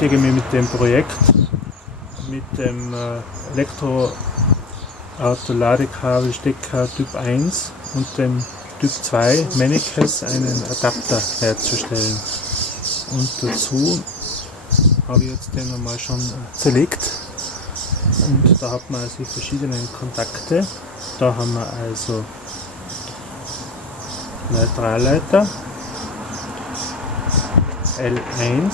beschäftige mich mit dem Projekt, mit dem Elektroauto-Ladekabelstecker Typ 1 und dem Typ 2 Mennekes einen Adapter herzustellen. Und dazu habe ich jetzt den einmal schon zerlegt. Und da hat man also die verschiedenen Kontakte. Da haben wir also Neutralleiter, L1,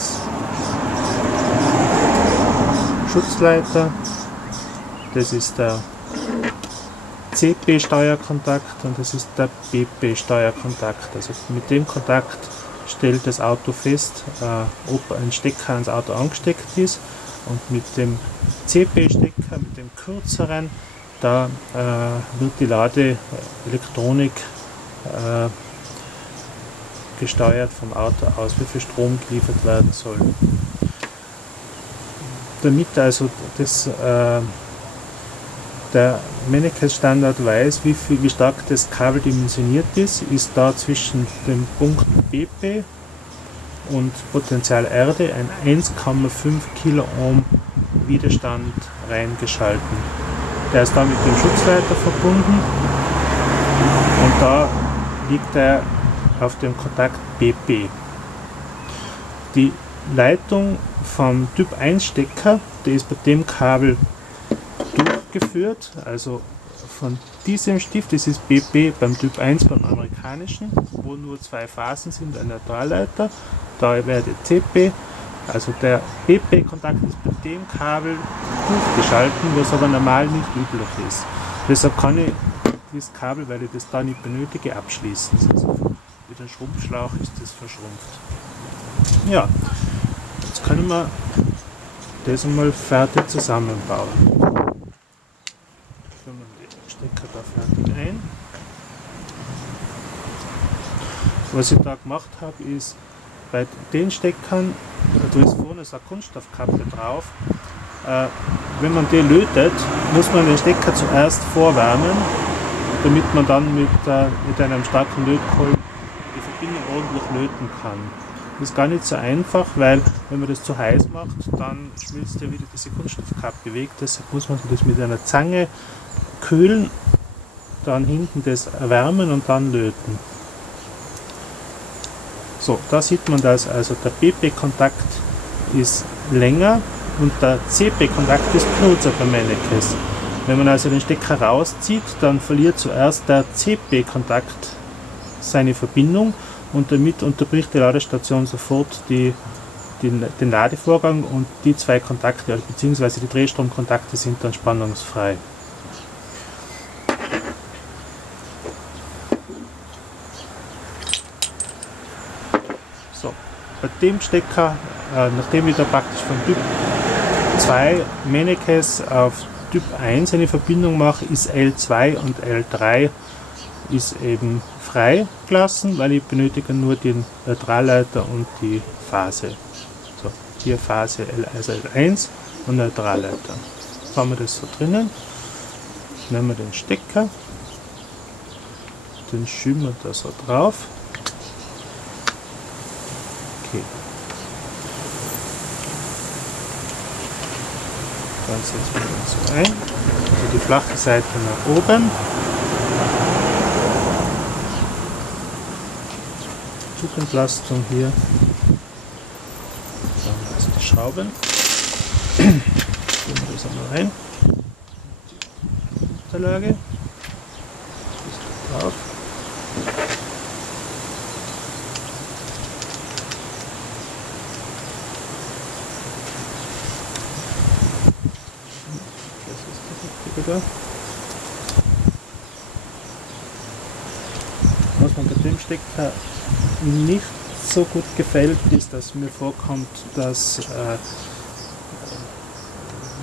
Schutzleiter, das ist der CP-Steuerkontakt und das ist der BP-Steuerkontakt. Also mit dem Kontakt stellt das Auto fest, ob ein Stecker ans Auto angesteckt ist, und mit dem CP-Stecker, mit dem kürzeren, da wird die Ladeelektronik gesteuert vom Auto aus, wie viel Strom geliefert werden soll. Damit also der Mennekes-Standard weiß, wie stark das Kabel dimensioniert ist da zwischen dem Punkt BP und Potential Erde ein 1,5 Kiloohm Widerstand reingeschalten. Der ist da mit dem Schutzleiter verbunden und da liegt er auf dem Kontakt BP. Die Leitung vom Typ 1 Stecker, die ist bei dem Kabel durchgeführt, also von diesem Stift, das ist BP beim Typ 1 beim amerikanischen, wo nur zwei Phasen sind, ein Neutralleiter, da wäre der CP, also der BP-Kontakt ist bei dem Kabel durchgeschalten, was aber normal nicht üblich ist. Deshalb kann ich dieses Kabel, weil ich das da nicht benötige, abschließen. Also mit einem Schrumpfschlauch ist das verschrumpft. Ja, jetzt können wir das einmal fertig zusammenbauen. Führen wir den Stecker da fertig ein. Was ich da gemacht habe, ist, bei den Steckern, da ist vorne so eine Kunststoffkappe drauf. Wenn man die lötet, muss man den Stecker zuerst vorwärmen, damit man dann mit einem starken Lötkolben die Verbindung ordentlich löten kann. Das ist gar nicht so einfach, weil wenn man das zu heiß macht, dann schmilzt ja wieder diese Kunststoffkappe weg. Deshalb muss man das mit einer Zange kühlen, dann hinten das erwärmen und dann löten. So, da sieht man das, also der BP-Kontakt ist länger und der CP-Kontakt ist kürzer bei Mennekes. Wenn man also den Stecker rauszieht, dann verliert zuerst der CP-Kontakt seine Verbindung und damit unterbricht die Ladestation sofort den Ladevorgang und die zwei Kontakte bzw. die Drehstromkontakte sind dann spannungsfrei. So, bei dem Stecker, nachdem ich da praktisch von Typ 2 Mennekes auf Typ 1 eine Verbindung mache, ist L2 und L3 ist eben freigelassen, weil ich benötige nur den Neutralleiter und die Phase. So, hier Phase also L1 und Neutralleiter. Jetzt haben wir das so drinnen. Nehmen wir den Stecker, den schieben wir da so drauf. Okay. Dann setzen wir das so ein. Also die flache Seite nach oben. Zugentlastung hier. Dann also die Schrauben. Tun wir das einmal rein. Die Unterlage. Das drauf. Das ist das Richtige da. Was man bei dem Stecker nicht so gut gefällt, ist, dass mir vorkommt, dass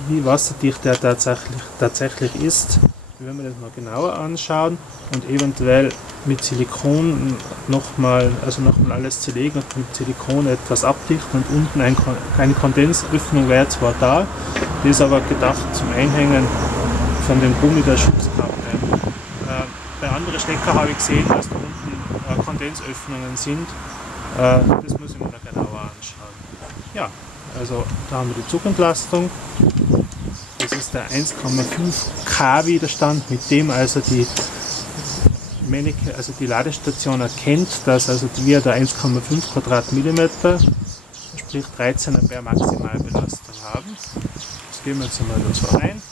wie wasserdicht der tatsächlich ist. Wenn wir das mal genauer anschauen und eventuell mit Silikon nochmal alles zerlegen und mit Silikon etwas abdichten und unten eine Kondensöffnung wäre zwar da, die ist aber gedacht zum Einhängen von dem Gummi der Schutzkappe. Bei anderen Stecker habe ich gesehen, dass da unten Kondensöffnungen sind. Das muss ich mir noch genauer anschauen. Ja, Also da haben wir die Zugentlastung. Das ist der 1,5 K Widerstand, mit dem also die Ladestation erkennt, dass also wir da 1,5 Quadratmillimeter, sprich 13 Ampere Maximalbelastung haben. Das gehen wir jetzt einmal so rein.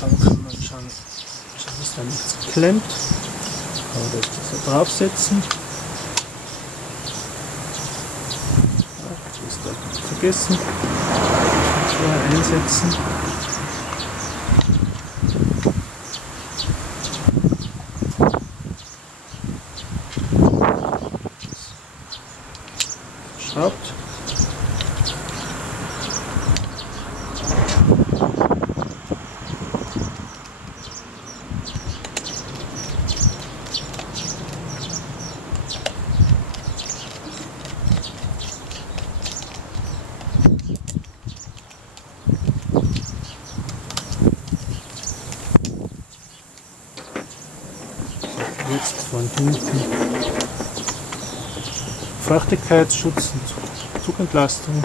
Dann kann man schon, dass da nichts klemmt. Kann man das so draufsetzen. Das ist da vergessen. Vorher einsetzen. Schraubt. Jetzt von hinten Feuchtigkeitsschutz und Zugentlastung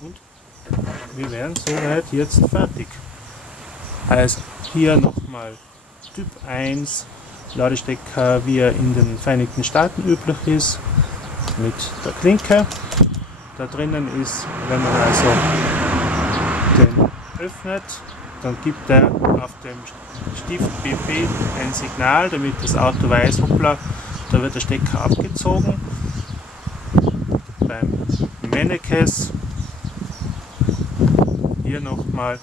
und wir wären soweit jetzt fertig. Also hier nochmal Typ 1 Ladestecker, wie er in den Vereinigten Staaten üblich ist, mit der Klinke. Da drinnen ist, wenn man also den öffnet, dann gibt er auf dem Stift BP ein Signal, damit das Auto weiß, hoppla, da wird der Stecker abgezogen. Beim Mennekes hier nochmal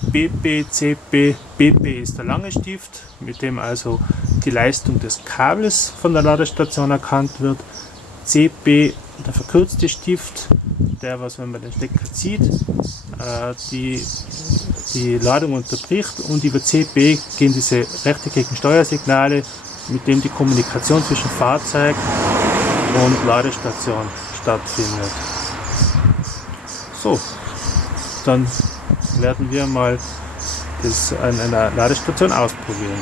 BP, CP. BP ist der lange Stift, mit dem also die Leistung des Kabels von der Ladestation erkannt wird. CP, der verkürzte Stift, der, was, wenn man den Stecker zieht, die Ladung unterbricht, und über CP gehen diese rechteckigen Steuersignale, mit dem die Kommunikation zwischen Fahrzeug und Ladestation stattfindet. So, dann werden wir mal das an einer Ladestation ausprobieren.